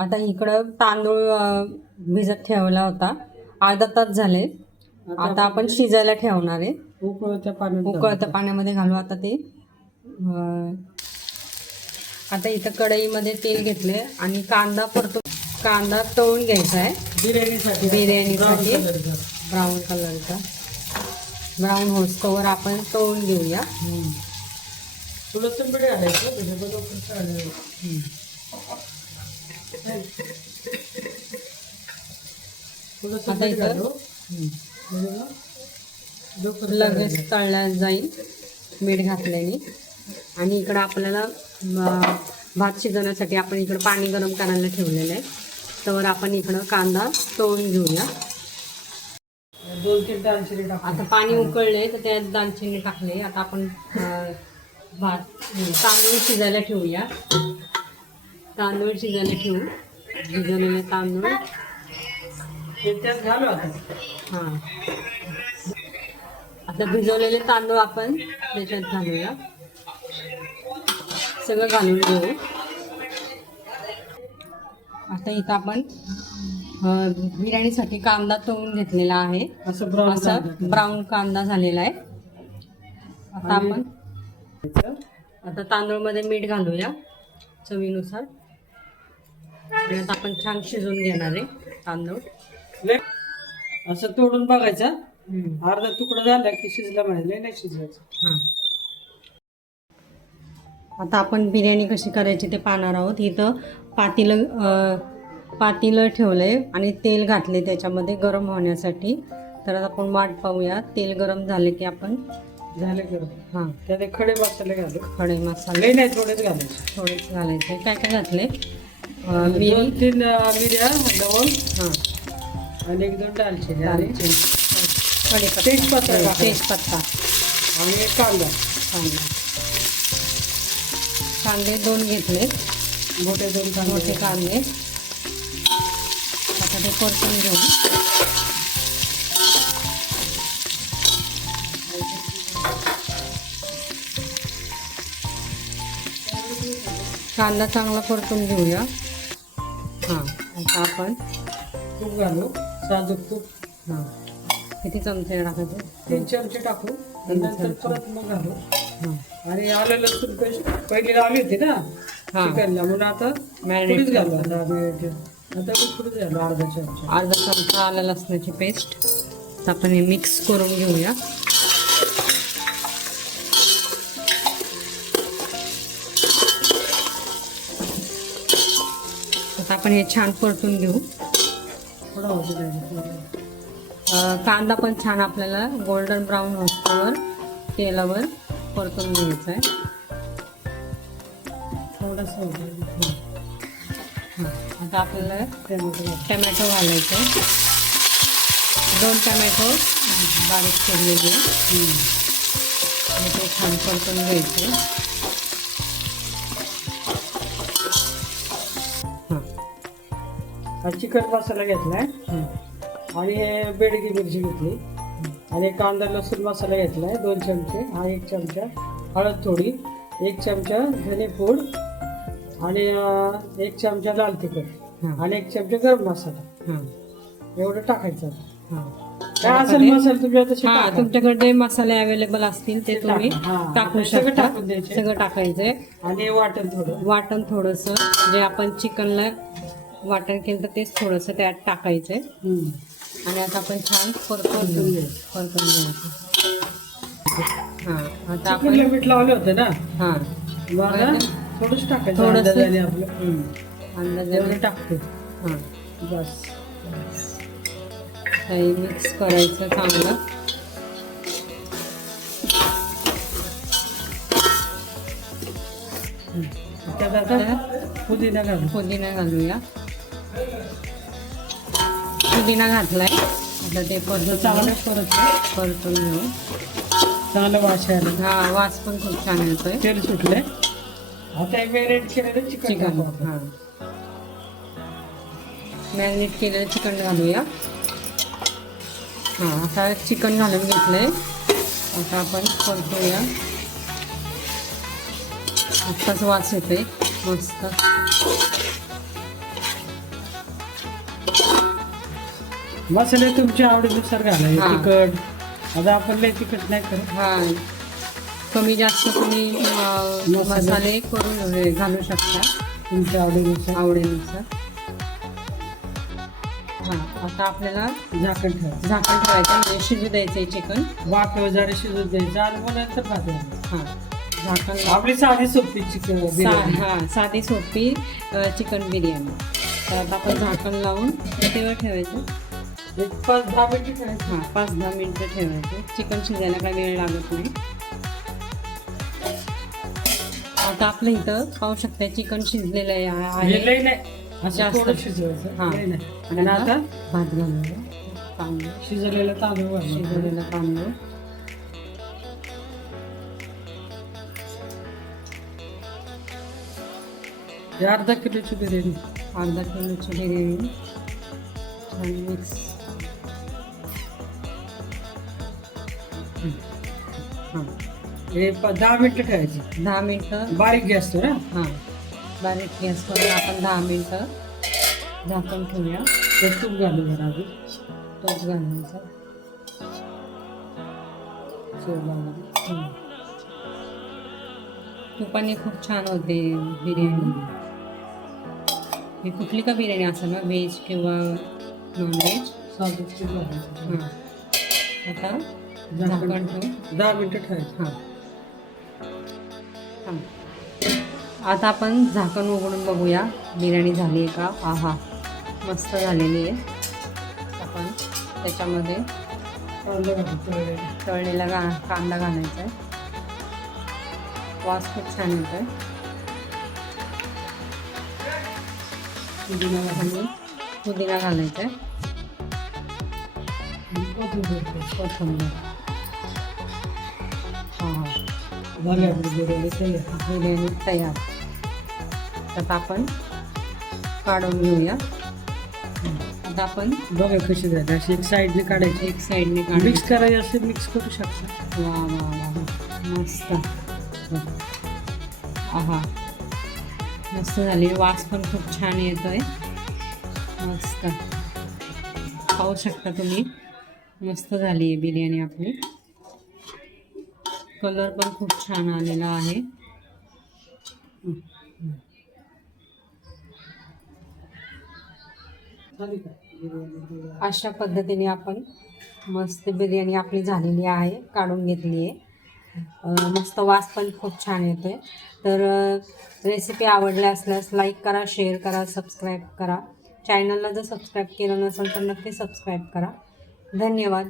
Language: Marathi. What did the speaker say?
आता इकडं तांदूळ भिजत ठेवला होता, अर्धा तास झाले. आता आपण शिजायला ठेवणार आहे. उकळत्या पाण्यामध्ये घालू आता ते. आता इथं कढईमध्ये तेल घेतले आणि कांदा तळून घ्यायचा आहे बिर्याणीसाठी ब्राऊन कलरचा. ब्राऊन होस्तोवर आपण तळून घेऊया. आता इथं लगेच तळल्या जाईल मीठ घातल्याने. आणि इकडं आपल्याला भात शिजवण्यासाठी आपण इकडं पाणी गरम करायला ठेवलेलं आहे. तर आपण इकडं कांदा तळून घेऊया. 2-3 दालचिनी टाकू. आता पाणी उकळले तर त्यात दालचिनी टाकले. आता आपण तांदूळ शिजायला ठेवूया. तांदूळ शिजायला ठेवू. भिजवलेले तांदूळ त्यात घालू आता. हां, आता भिजवलेले तांदूळ आपण त्याच्यात घालूया. सगळं घालून घेऊ. आता इथं आपण बिर्याणीसाठी कांदा तळून घेतलेला आहे. असं ब्राऊन कांदा झालेला आहे. आता आपण तांदूळमध्ये मीठ घालूया चवीनुसार. आणि आता आपण छान शिजवून घेणार आहे तांदूळ. असं तोडून बघायचा. अर्धा तुकडा झाला की शिजला म्हणाले, नाही शिजवायचं. हां, आता आपण बिर्याणी कशी करायची ते पाहणार आहोत. इथं पातेलं ठेवलंय आणि तेल घातले त्याच्यामध्ये गरम होण्यासाठी. तर आपण वाट पाहूया. तेल गरम झाले की आपण झाले गरम. हां, त्यात खडे मसाले घालू. खडे मसाले नाही थोडेच घालायचे. थोडेच घालायचे. काय काय घातले? 2-3 मिऱ्या, लवंग, हां, आणि 1-2 दालचिनी, तेजपत्ता आणि कांदा. कांदे 2 घेतले, मोठे 2 मोठे कांदे. आता ते परतून घेऊ. कांदा चांगला परतून घेऊया. हां, आता आपण तूप घालू, साजूक तूप. हां, किती चमचे टाकायचे? 3 चमचे टाकू. नंतर परत मग घालू. हां, आणि आलं लसूण पेस्ट पहिली लावली होती ना चिकनला, म्हणून आता मॅरिनेट घालू. आता पुढेच घालू अर्धा चमचा आलं लसणाची पेस्ट. आता आपण हे मिक्स करून घेऊया. आता आपण हे छान परतून घेऊ. थोडा होतो. कांदा पण छान आपल्याला गोल्डन ब्राऊन होस्तोवर तेलावर परतून घ्यायचं आहे. थोडंसं होतं. आता आपल्याला टमॅटो घालायचं आहे. 2 टमॅटो बारीक चिरलेले. आणि ते छान परतून घ्यायचे. हा चिकन मसाला घेतलाय. आणि हे बेडगी मिरची घेतली. आणि कांदा लसूण मसाला घेतलाय 2 चमचे. हा 1 चमचा हळद थोडी, 1 चमचा धने पूड, आणि 1 चमचा लाल तिखट, आणि 1 चमचा गरम मसाला. एवढं टाकायचं. काय असेल मसाला तुमच्याकडे मसाले अवेलेबल असतील ते तुम्ही टाकू शकता. सगळं टाकायचंय. आणि वाटण थोडंसं जे आपण चिकनला वाटण केलं तर तेच थोडंसं त्यात टाकायचंय. आणि आता आपण छान परतून घ्यायचं. हां, आता आपण मीठ लावले होते ना. हां, थोडंच टाकायचं. अंदाजाने टाकतो. हां, बस. काही मिक्स करायचं चांगलं. त्यात आता पुदिना घालूया. पुदिना घातलाय. आता ते चांगलं परतून घेऊ. चांगलं वास यायला. हा, वास पण खूप छान येतोय. तेल सुटलंय. आता मॅरिनेट केलेलं चिकन. हां, मॅरिनेट केलेलं चिकन घालूया. हां, आता चिकन घालून घेतलंय. आता आपण परतूया. आत्ताच वास येतोय मस्त. मसाले तुमच्या आवडीनुसार घालायचे. हा. तिखट आता आपण लय तिखट नाही करत. हा कमी जास्त तुम्ही मसाले करून घालू शकता तुमच्या आवडीनुसार आवडीनुसार. हा आता आपल्याला झाकण ठेवायचं. झाकण ठेवायचं म्हणजे शिजू द्यायचं चिकन. वाफेवर जरा शिजत द्यायचं आणि मग नंतर भात घालायचं. हा झाकण आपली साधी सोपी चिकन बिर्याणी. हा साधी सोपी चिकन बिर्याणी. तर आता आपण झाकण लावून तेव्हा ठेवायचं. एक 5-10 मिनिटं ठेवायचं. हां 5-10 मिनटं ठेवायचं. चिकन शिजायला काही वेळ लागत नाही. आता आपलं इथं पाहू शकता चिकन शिजलेलं आहे. लय नाही असं जास्त. थोडं शिजवायचं. हां. लय नाही. आणि आणि आता आता भात घालूया. तांदूळ शिजलेलं तांदूळ घालायचं. शिजवलेला तांदूळ. हे अर्धा किलोची बिर्याणी. अर्धा किलोची बिर्याणी छान मिक्स. हां हे 10 मिनिटं ठेवायचं. 10 मिनटं. बारीक गॅसवर ना. हां बारीक गॅसवर आपण 10 मिनटं झाकण ठेवूया. ते तूप घालू जरा आधी. तूप घालायचं. शेवभाजी. तुपाने खूप छान होते बिर्याणी. ही कुठली का बिर्याणी असेल ना व्हेज किंवा नॉनव्हेज. साधं तूप घालायचं. हां आता झाकण ठेवू. 10 मिनिटं ठेवायचं. हां हां आता आपण झाकण उघडून बघूया बिर्याणी झाली आहे का. आहा मस्त झालेली आहे. आपण त्याच्यामध्ये कांदा घालायचा. तळलेला कांदा घालायचा आहे. वास खूप छान येतो आहे. पुदिना घालायचा. आणि पुदिना घालायचा आहे. कोथिंबीर. हां झाली आपली बिर्याणी तयार. बिर्याणी तयार. तर आपण काढून घेऊया. आता आपण बघा कशी झाली. अशी एक साईडने काढायची. एक साईडने काढू. मिक्स करायची असे मिक्स करू शकता. वा वा वा मस्त. आहा मस्त झाली. वास पण खूप छान येतोय. मस्त खाऊ शकता तुम्ही. मस्त झाली आहे बिर्याणी आपली. कलर पण खूप छान आलेला आहे. झाली का बिर्याणी? अशा पद्धतीने आपण मस्त बिर्याणी आपली झालेली आहे. काढून घेतली आहे. मस्त वास पण खूप छान येतोय. तर रेसिपी आवडल्या असल्यास लाईक करा, शेअर करा, सबस्क्राईब करा. चॅनलला जर सबस्क्राईब केलं नसेल तर नक्की सबस्क्राईब करा. धन्यवाद.